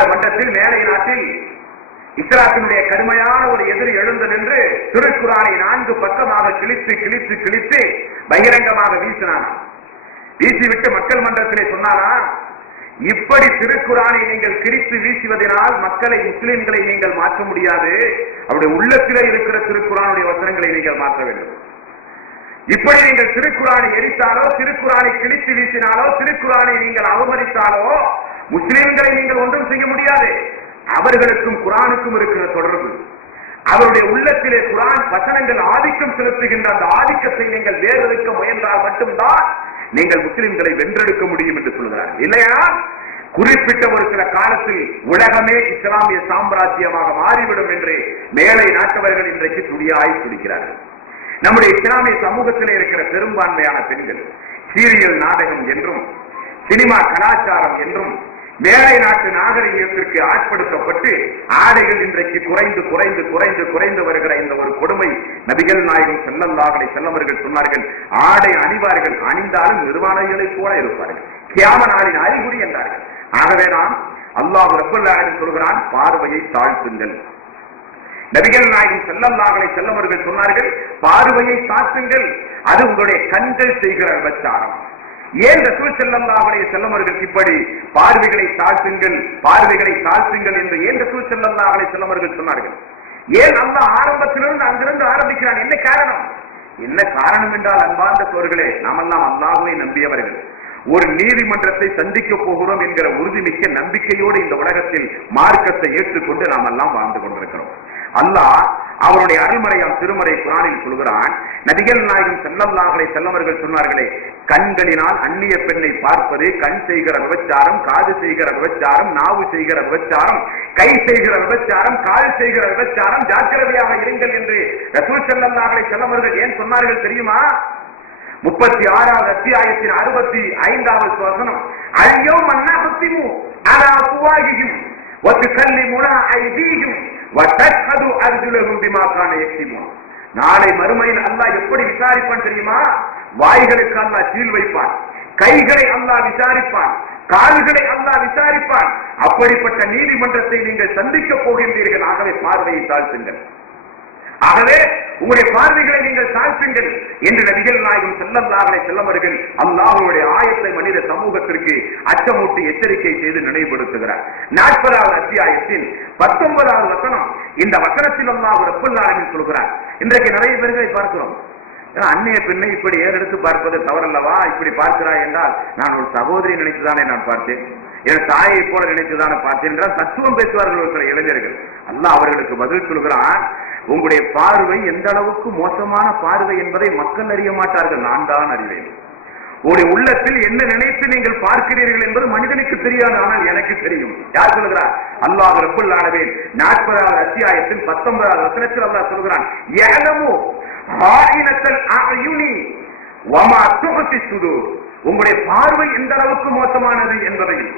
நாடாளுமன்றத்தில் மேலை நாட்டில் இஸ்லாத்தினுடைய கடுமையான ஒரு எதிரி எழுந்து நின்று திருக்குறானை நான்கு பக்கமாக கிழித்து கிழித்து கிழித்து பகிரங்கமாக வீசினான். வீசிவிட்டு மக்கள் மன்றத்திலே சொன்னாரா? இப்படி திருக்குறானை நீங்கள் கிழித்து வீசுவதனால் மக்களை முஸ்லிம்களை நீங்கள் மாற்ற முடியாது. அவருடைய உள்ளத்திலே இருக்கிற திருக்குறானுடைய வசனங்களை நீங்கள் மாற்ற வேண்டும். இப்படி நீங்கள் திருக்குறானை எரித்தாலோ திருக்குறானை கிழித்து வீசினாலோ திருக்குறானை நீங்கள் அவமதித்தாலோ முஸ்லிம்களை நீங்கள் ஒன்றும் செய்ய முடியாது. அவர்களுக்கும் குரானுக்கும் இருக்கிற தொடர்பு. அவருடைய உள்ளத்திலே குரான் வசனங்கள் ஆதிக்கம் செலுத்துகின்ற அந்த ஆதிக்கத்தை நீங்கள் வேறெடுக்க முயன்றால் மட்டும்தான் நீங்கள் முஸ்லிம்களை வென்றெடுக்க முடியும் என்று சொல்கிறார். இல்லையா? குறிப்பிட்ட ஒரு சில காலத்தில் உலகமே இஸ்லாமிய சாம்ராஜ்யமாக மாறிவிடும் என்று மேலை நாட்டவர்கள் இன்றைக்கு துடியாய் துடிக்கிறார்கள் நம்முடைய இஸ்லாமிய சமூகத்தில் இருக்கிற பெரும்பான்மையான பெண்கள் சீரியல் நாடகம் என்றும் சினிமா கலாச்சாரம் என்றும் மேலை நாட்டு நாகரிகத்திற்கு ஆட்படுத்தப்பட்டு ஆடைகள் இன்றைக்கு குறைந்து குறைந்து குறைந்து குறைந்து வருகிற இந்த ஒரு கொடுமை நபிகள் நாயகம் செல்லல்லாகலை செல்லவர்கள் சொன்னார்கள். ஆடை அணிவார்கள். அணிந்தாலும் நிர்வாணிகளைப் போல இருப்பார்கள். கியாம நாளின் அறிகுறி என்றார்கள். ஆகவே நாம் அல்லாஹ் ரப்பல்லாஹின் சொல்கிறான் பார்வையை தாழ்த்துங்கள். நபிகள் நாயகம் செல்லல்லாகலை செல்லவர்கள் சொன்னார்கள் பார்வையை தாழ்த்துங்கள் அது உங்களுடைய கண்கள் செய்கிற விபச்சாரம் ஏன் ரசூல் செல்லல்லாஹுடைய செல்லவர்கள் இப்படி பார்வைகளை தாழ்த்துங்கள் பார்வைகளை தாழ்த்துங்கள் என்று ஏன் ரசூல் செல்லல்லாஹுடைய செல்லவர்கள் சொன்னார்கள்? ஏன் அந்த ஆரம்பத்திலிருந்து அங்கிருந்து ஆரம்பிக்கிறான்? என்ன காரணம்? என்ன காரணம் என்றால் அன்பார்ந்த சோர்களே நாமெல்லாம் அல்லாஹுவை நம்பியவர்கள். ஒரு நீதிமன்றத்தை சந்திக்க போகிறோம் என்கிற உறுதிமிக்க நம்பிக்கையோடு இந்த உலகத்தில் மார்க்கத்தை ஏற்றுக்கொண்டு நாம் எல்லாம் வாழ்ந்து கொண்டிருக்கிறோம். அல்லாஹ் அவருடைய அருள்மறையாம் திருமறை குரானில் சொல்கிறான். நபிகள் நாயகம் செல்லல்லாஹலை செல்லவர்கள் சொன்னார்களே கண்களினால் அந்நிய பெண்ணை பார்ப்பது கண் செய்கிற விபச்சாரம் காது செய்கிற விபச்சாரம் நாவு செய்கிற விபச்சாரம் கை செய்கிற விபச்சாரம் கால் செய்கிற விபச்சாரம் ஜாக்கிரதையாக இருங்கள் என்று ரசூல் செல்லல்லாஹலை செல்லவர்கள் ஏன் சொன்னார்கள் தெரியுமா? முப்பத்தி ஆறாவது அத்தியாயத்தின் அறுபத்தி ஐந்தாவது வசனம். அழியோ மன்னா பத்திமு அலா புவாகியும் ஒத்து கல்லி முனா ஐதீகும் அர்ஜுலகும் பிமாக்கான எக்ஸிமோன் நாளை மறுமையில் அல்லாஹ் எப்படி விசாரிப்பான் தெரியுமா? வாய்களுக்கு அல்லாஹ் சீல் வைப்பான். கைகளை அல்லாஹ் விசாரிப்பான். கால்களை அல்லாஹ் விசாரிப்பான். அப்படிப்பட்ட நீதிமன்றத்தை நீங்கள் சந்திக்க போகின்றீர்கள். ஆகவே பார்வையை தாழ்த்துங்கள். ஆகவே உங்களுடைய பார்வைகளை நீங்கள் தாழ்த்துங்கள் என்று நபிகள் நாயகம் செல்லல்லாகலை செல்லவர்கள் அல்லாஹுடைய ஆயத்தை மனித சமூகத்திற்கு அச்சமூட்டி எச்சரிக்கை செய்து நினைவுபடுத்துகிறார். நாற்பதாவது அத்தியாயத்தில் பத்தொன்பதாவது வசனம் இந்த வசனத்தில் அல்லாஹ் ரப்புல்லாரின் சொல்கிறார். இன்றைக்கு நிறைய பேர்களை பார்க்கிறோம். அன்னைய பெண்ணை இப்படி ஏறெடுத்து பார்ப்பது தவறல்லவா? இப்படி பார்க்கிறாய் என்றால் நான் ஒரு சகோதரி நினைத்துதானே நான் பார்த்தேன். என் தாயை போல நினைத்துதானே பார்த்தேன் என்றால் தத்துவம் பேசுவார்கள் ஒரு சில இளைஞர்கள். அல்ல அவர்களுக்கு பதில் சொல்கிறான். உங்களுடைய பார்வை எந்த அளவுக்கு மோசமான பார்வை என்பதை மக்கள் அறிய மாட்டார்கள். நான் தான் அறிவேன். உங்களுடைய உள்ளத்தில் என்ன நினைத்து நீங்கள் பார்க்கிறீர்கள் என்பது மனிதனுக்கு தெரியாது ஆனால் எனக்கு தெரியும். யார் சொல்கிறார்? அல்லாஹ் ரப்புல் ஆனவேன் நாற்பதாவது அத்தியாயத்தில் பத்தொன்பதாவது வசனத்தில் அல்லாஹ் சொல்கிறான் ஏலமோ ஆயினத்தல் அயுனி வமா துகத்தி சுதூர். உங்களுடைய பார்வை எந்த அளவுக்கு மோசமானது என்பதையும்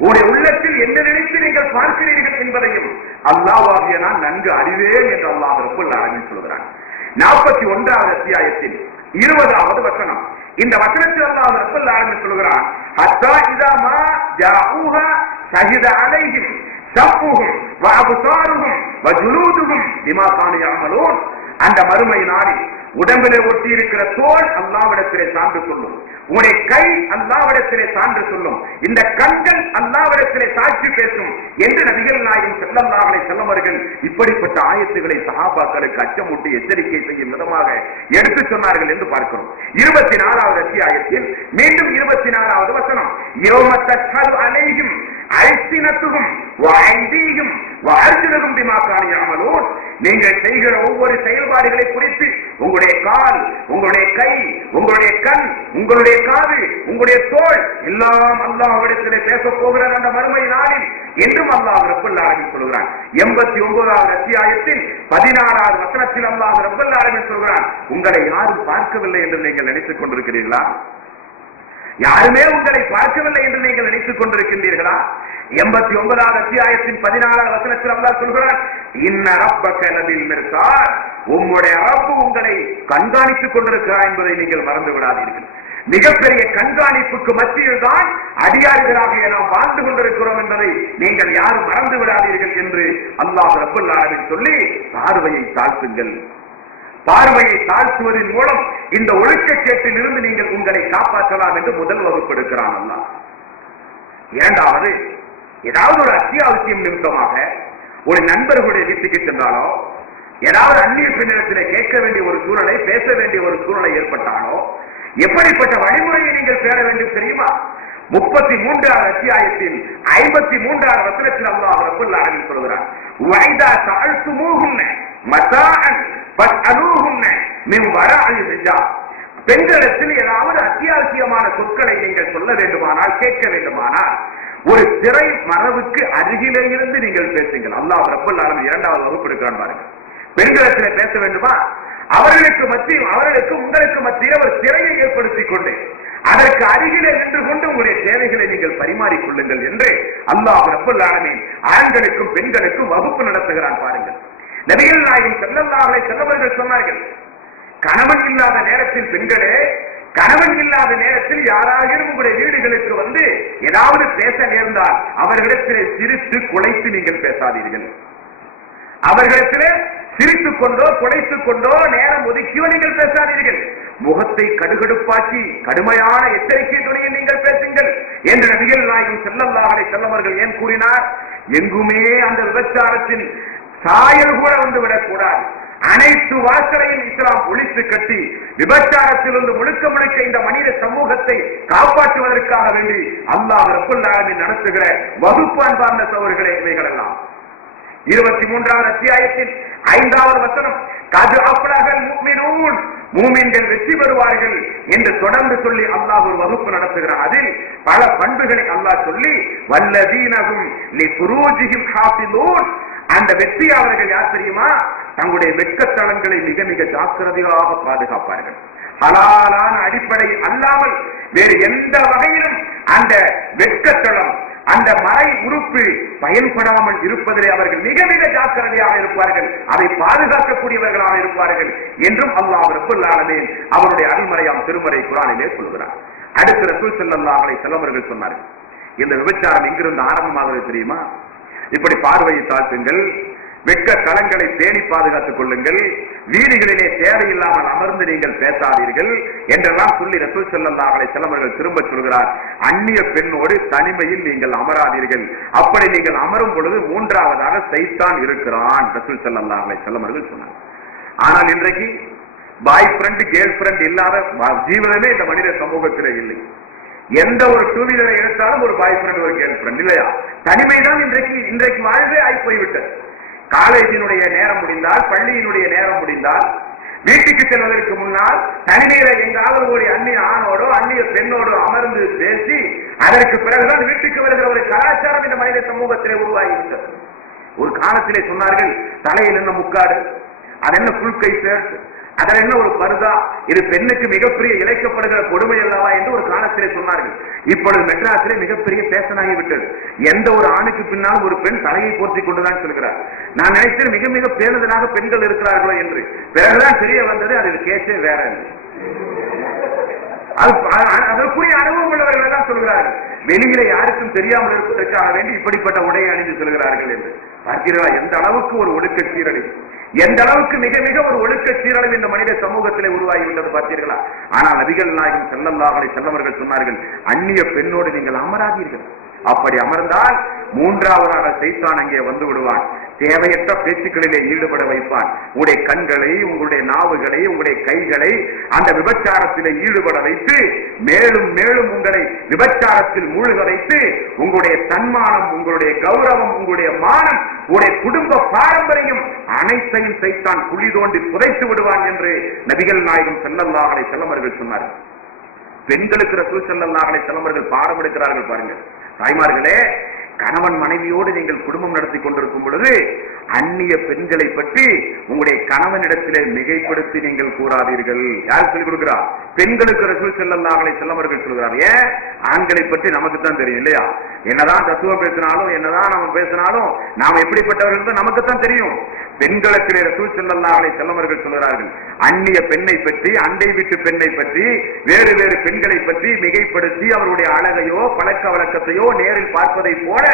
உங்களுடைய உள்ளத்தில் என்ன நினைத்து நீங்கள் பார்க்கிறீர்கள் என்பதையும் அல்லாவாகிய நான் நன்கு அறிவேன் என்று அல்லாஹ் ரப்புல் ஆலமீன் சொல்கிறான். நாற்பத்தி ஒன்றாவது அத்தியாயத்தில் இருபதாவது வசனம். இந்த வசனத்தில் அல்லாஹ் ரப்புல் ஆலமீன் சொல்கிறான் ஹத்தா இதா மா ஜாஊஹா ஷஹித அலைஹிம் சப்புஹும் வஅப்சாருஹும் வஜுலூதுஹும் பிமா கானு யஅமலூன். அந்த மறுமை நாளில் உடம்பிலே ஒட்டி இருக்கிற தோல் அல்லாவிடத்திலே சான்று சொல்லும். உங்களுடைய கை அல்லாவிடத்திலே சான்று சொல்லும். இந்த கண்கள் அல்லாவிடத்திலே சாட்சி பேசும் என்று நபிகள் நாயகம் செல்லல்லாஹலை செல்லவர்கள் இப்படிப்பட்ட ஆயத்துகளை சகாபாக்களுக்கு அச்சமூட்டி எச்சரிக்கை செய்யும் விதமாக எடுத்து சொன்னார்கள் என்று பார்க்கிறோம். இருபத்தி நாலாவது அத்தியாயத்தில் மீண்டும் இருபத்தி நாலாவது வசனம் யோமத்தல் அலையும் அல்சினத்துகும் வாய்ந்தீகும் வாழ்ந்தினரும் பிமாக்கானியாமலோன் நீங்கள் செய்கிற ஒவ்வொரு செயல்பாடுகளை குறித்து உங்களுடைய கால் உங்களுடைய கை உங்களுடைய கண் உங்களுடைய காது உங்களுடைய தோல் எல்லாம் அல்லாஹ்விடத்திலே பேசப் போகிறார் அந்த மறுமை நாளில் என்றும் அல்லாஹ் ரப்பல் ஆரம்பி சொல்கிறான். எண்பத்தி ஒன்பதாவது அத்தியாயத்தில் பதினாறாவது வசனத்தில் அல்லாஹ் ரப்பல் ஆரம்பி சொல்கிறான். உங்களை யாரும் பார்க்கவில்லை என்று நீங்கள் நினைத்துக் கொண்டிருக்கிறீர்களா? யாருமே உங்களை பார்க்கவில்லை என்று நீங்கள் நினைத்துக் கொண்டிருக்கின்றீர்களா? எண்பத்தி ஒன்பதாவது அத்தியாயத்தின் பதினாறாவது வசனத்தில் அல்லாஹ் சொல்கிறார் இன்ன ரப்பக லபில் மிர்சார் உம்முடைய ரப்பு உங்களை கண்காணித்துக் கொண்டிருக்கிறார் என்பதை நீங்கள் மறந்து விடாதீர்கள். மிகப்பெரிய கண்காணிப்புக்கு மத்தியில் தான் அடியார்களாகிய நாம் வாழ்ந்து கொண்டிருக்கிறோம் என்பதை நீங்கள் யாரும் மறந்து விடாதீர்கள் என்று அல்லாஹ் ரபுல்லாவின் சொல்லி பார்வையை தாழ்த்துங்கள். பார்வையை தாழ்த்துவதன் மூலம் இந்த ஒழுக்கச்சேட்டில் இருந்து நீங்கள் உங்களை காப்பாற்றலாம் என்று முதல் வகுப்பு எடுக்கிறான் அல்லா இரண்டாவது ஏதாவது ஒரு அத்தியாவசியம் நிமித்தமாக ஒரு நண்பர்களுடைய வீட்டுக்கு சென்றாலோ ஏதாவது அந்நிய பின்னத்தில் கேட்க வேண்டிய ஒரு சூழலை பேச வேண்டிய ஒரு சூழலை ஏற்பட்டாலோ எப்படிப்பட்ட வழிமுறையை நீங்கள் பெற வேண்டும் தெரியுமா? முப்பத்தி மூன்றாவது அத்தியாயத்தில் ஐம்பத்தி மூன்றாவது வசனத்தில் அல்லாஹ் ரப்பல் ஆலமீன் சொல்கிறார் வைதா சஅல்துமூஹுன்ன மதாஅன் ஃபஸ்அலூஹுன்ன மின் வரஅல் ரிஜால் பெண்களிடத்தில் ஏதாவது அத்தியாவசியமான சொற்களை நீங்கள் சொல்ல வேண்டுமானால் கேட்க வேண்டுமானால் ஒரு திரை மரபுக்கு அருகிலே இருந்து நீங்கள் பேசுங்கள். அல்லாஹ் ரப்பல் ஆலமீன் இரண்டாவது வகுப்பு எடுக்கிறான் பாருங்க. பெண்களத்தில் பேச வேண்டுமா? அவர்களுக்கு மத்தியும் அவர்களுக்கு உங்களுக்கு மத்தியில் ஒரு திரையை ஏற்படுத்திக் கொண்டு அதற்கு அருகிலே நின்று கொண்டு உங்களுடைய தேவைகளை நீங்கள் பரிமாறிக் கொள்ளுங்கள் என்று அல்லாஹ் ரப்பல் ஆண்களுக்கும் பெண்களுக்கும் வகுப்பு நடத்துகிறான் பாருங்கள். நபிகள் நாயகம் செல்லல்லாஹலை செல்லவர்கள் சொன்னார்கள் கணவன் இல்லாத நேரத்தில் பெண்களே கணவன் இல்லாத நேரத்தில் யாராகிலும் உங்களுடைய வீடுகளுக்கு வந்து ஏதாவது பேச நேர்ந்தால் அவர்களிடத்திலே சிரித்து குலைத்து நீங்கள் பேசாதீர்கள். அவர்களிடத்திலே சிரித்துக் கொண்டோ குலைத்துக் கொண்டோ நேரம் ஒதுக்கியோ நீங்கள் பேசாதீர்கள். முகத்தை கடுகடுப்பாக்கி கடுமையான எச்சரிக்கை துணையை நீங்கள் பேசுங்கள் என்று நபிகள் நாயகம் செல்லல்லாஹலை செல்லவர்கள் ஏன் கூறினார்? எங்குமே அந்த விபச்சாரத்தின் சாயல் கூட வந்து விடக்கூடாது ஒழித்து கட்டி விபச்சாரத்திலிருந்து முழுக்க முழுக்க இந்த மனித சமூகத்தை காப்பாற்றுவதற்காக வேண்டி அல்லாஹ் நடத்துகிற வகுப்பு அன்பார்ந்த சோழர்களே இவைகள் எல்லாம் இருபத்தி மூன்றாவது அத்தியாயத்தில் ஐந்தாவது வசனம் காது அப்லகல் முஃமினூன். மூமின்கள் வெற்றி பெறுவார்கள் என்று தொடர்ந்து சொல்லி அல்லாஹ் ஒரு வகுப்பு நடத்துகிறார் அதில் பல பண்புகளை அல்லாஹ் சொல்லி வல்லதீனகும் அந்த வெற்றியாளர்கள் யார் தெரியுமா? தங்களுடைய வெட்கத்தலங்களை மிக மிக ஜாக்கிரதையாக பாதுகாப்பார்கள். ஹலாலான அடிப்படை அல்லாமல் வேறு எந்த வகையிலும் அந்த வெட்கத்தளம் அந்த மறை உறுப்பு பயன்படாமல் இருப்பதிலே அவர்கள் மிக மிக ஜாக்கிரதையாக இருப்பார்கள். அதை பாதுகாக்கக்கூடியவர்களாக இருப்பார்கள் என்றும் அல்லாஹ் ரப்புல் அவருடைய அருள்மறையாம் திருமறை குரானிலே சொல்கிறார் அடுத்த ரசூல் செல்லல்லாமலை செல்லவர்கள் சொன்னார்கள். இந்த விபச்சாரம் எங்கிருந்து ஆரம்பமாகிறது தெரியுமா? இப்படி பார்வையை தாழ்த்துங்கள் வெட்க தலங்களை பேணி பாதுகாத்துக் கொள்ளுங்கள். வீடுகளிலே தேவையில்லாமல் அமர்ந்து நீங்கள் பேசாதீர்கள் என்றெல்லாம் சொல்லி ரசூல் ஸல்லல்லாஹு அலைஹி திரும்ப சொல்கிறார். அந்நிய பெண்ணோடு தனிமையில் நீங்கள் அமராதீர்கள். அப்படி நீங்கள் அமரும் பொழுது மூன்றாவதாக சைத்தான் இருக்கிறான் ரசூல் ஸல்லல்லாஹு செல்லவர்கள் சொன்னார். ஆனால் இன்றைக்கு பாய் ஃப்ரெண்ட் கேர்ள் ஃப்ரெண்ட் இல்லாத ஜீவனமே இந்த மனித சமூகத்திலே இல்லை. எந்த ஒரு டூ வீலரை எடுத்தாலும் ஒரு பாய் ஃப்ரெண்ட் ஒரு கேர்ள் ஃப்ரெண்ட் இல்லையா? தனிமைதான் இன்றைக்கு இன்றைக்கு வாழ்வே ஆகி போய்விட்டது. காலேஜினுடைய நேரம் முடிந்தால் பள்ளியினுடைய நேரம் முடிந்தால் வீட்டுக்கு செல்வதற்கு முன்னால் தனிமையில எங்காவது ஒரு அந்நிய ஆணோடோ அந்நிய பெண்ணோடோ அமர்ந்து பேசி அதற்கு பிறகுதான் வீட்டுக்கு வருகிற ஒரு கலாச்சாரம் இந்த மனித சமூகத்திலே உருவாகிவிட்டது. ஒரு காலத்திலே சொன்னார்கள் தலையில் என்ன முக்காடு அது என்ன புல் கை அதில் என்ன ஒரு பருதா? இது பெண்ணுக்கு மிகப்பெரிய இழைக்கப்படுகிற கொடுமை அல்லவா என்று ஒரு காலத்திலே சொன்னார்கள். இப்பொழுது மெட்ராஸிலே மிகப்பெரிய பேசனாகி விட்டது எந்த ஒரு ஆணுக்கு பின்னாலும் ஒரு பெண் தலையை போர்த்தி கொண்டுதான் சொல்கிறார். நான் நினைத்தேன் மிக மிக பேணுதலாக பெண்கள் இருக்கிறார்களோ என்று. பிறகுதான் தெரிய வந்தது அதில் கேஸே வேற அது அதற்குரிய அனுபவம் உள்ளவர்கள் தான் சொல்கிறார்கள். வெளியில யாருக்கும் தெரியாமல் இருப்பதற்காக வேண்டி இப்படிப்பட்ட உடையை அணிந்து சொல்கிறார்கள் என்று. பார்க்கிறதா எந்த அளவுக்கு ஒரு ஒடுக்க சீரடி. எந்த அளவுக்கு மிக மிக ஒரு ஒழுக்க சீரழிவு இந்த மனித சமூகத்திலே உருவாகிவிட்டது பார்த்தீர்களா? ஆனால் நபிகள் நாயகம் செல்லல்லாஹலை செல்லவர்கள் சொன்னார்கள் அந்நிய பெண்ணோடு நீங்கள் அமராதீர்கள். அப்படி அமர்ந்தால் மூன்றாவதாக சைத்தான் அங்கே வந்து விடுவான். தேவையற்ற பேச்சுக்களிலே ஈடுபட வைப்பான். உங்களுடைய கண்களை உங்களுடைய நாவுகளை உங்களுடைய கைகளை அந்த விபச்சாரத்திலே ஈடுபட வைத்து மேலும் மேலும் உங்களை விபச்சாரத்தில் மூழ்க வைத்து உங்களுடைய தன்மானம் உங்களுடைய கௌரவம் உங்களுடைய மானம் உங்களுடைய குடும்ப பாரம்பரியம் அனைத்தையும் சைத்தான் குழி தோண்டி புதைத்து விடுவான் என்று நபிகள் நாயகம் செல்லல்லாஹலை செல்லமர்கள் சொன்னார்கள் பெண்களுக்கு ரசூல் செல்லல்லாஹலை செல்லமர்கள் பாடம் எடுக்கிறார்கள் பாருங்கள். தாய்மார்களே கணவன் மனைவியோடு நீங்கள் குடும்பம் நடத்தி கொண்டிருக்கும் பொழுது அந்நிய பெண்களை பற்றி உங்களுடைய கணவனிடத்திலே மிகைப்படுத்தி நீங்கள் கூறாதீர்கள். யார் சொல்லிக் கொடுக்கிறார் பெண்களுக்கு ரசூல் செல்லல்லாங்களை செல்லவர்கள் சொல்கிறார் ஏன் ஆண்களை பற்றி நமக்கு தான் தெரியும் இல்லையா? என்னதான் தத்துவம் பேசினாலும் என்னதான் நம்ம பேசினாலும் நாம் எப்படிப்பட்டவர்கள் நமக்கு தான் தெரியும். பெண்களுக்கு ரசூல் செல்லல்லாஹலை செல்லவர்கள் சொல்கிறார்கள் அந்நிய பெண்ணை பற்றி அண்டை வீட்டு பெண்ணை பற்றி வேறு வேறு பெண்களை பற்றி மிகைப்படுத்தி அவருடைய அழகையோ பழக்க வழக்கத்தையோ நேரில் பார்ப்பதை போல